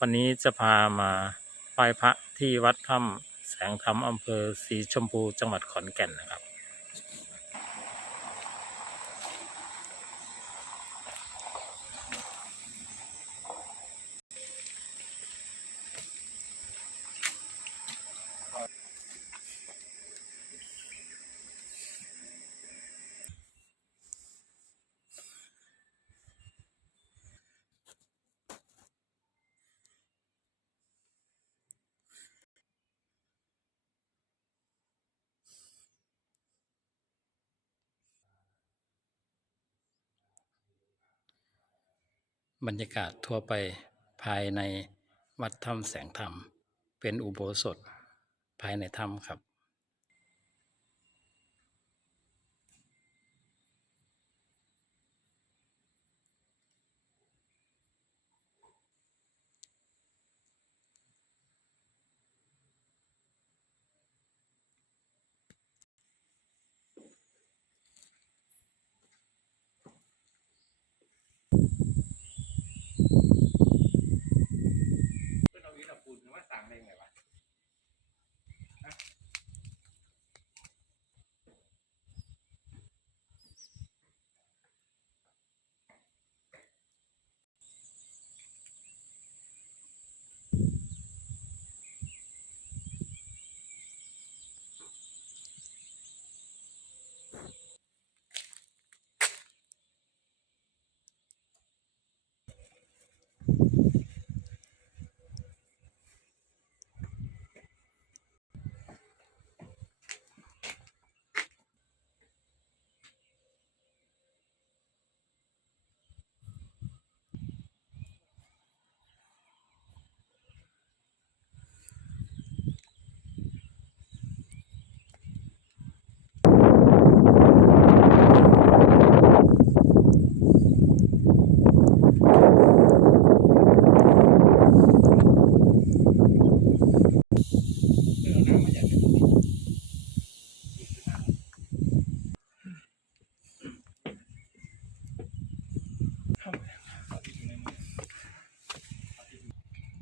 วันนี้จะพามาไหว้พระที่วัดถ้ำแสงธรรมอำเภอสีชมพูจังหวัดขอนแก่นนะครับ บรรยากาศทั่วไปภายในวัดถ้ำแสงธรรม เป็นอุโบสถภายในถ้ำครับ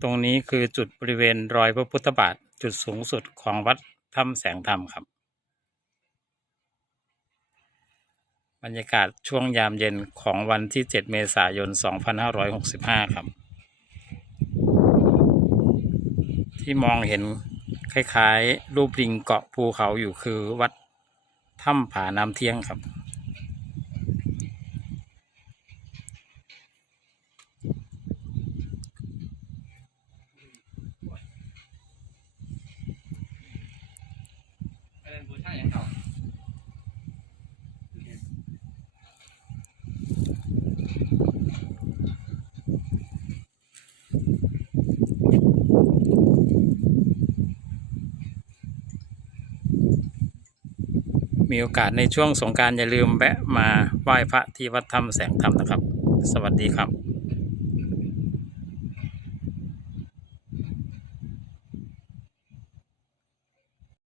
ตรงนี้คือจุดบริเวณรอยพระพุทธบาทจุดสูงสุดของวัดถ้ำแสงธรรมครับ บรรยากาศช่วงยามเย็นของวันที่ 7 เมษายน 2565 ครับ ที่มองเห็นคล้ายๆ รูปลิงเกาะภูเขาอยู่คือวัดถ้ำผาน้ำเที่ยงครับ อันนั้ชาอย่างเก่ามีโอกาสในช่วงสงการอย่าลืมแวะมาไหว้พระที่วัดถ้ำแสงธรรมนะครับ สวัสดีครับ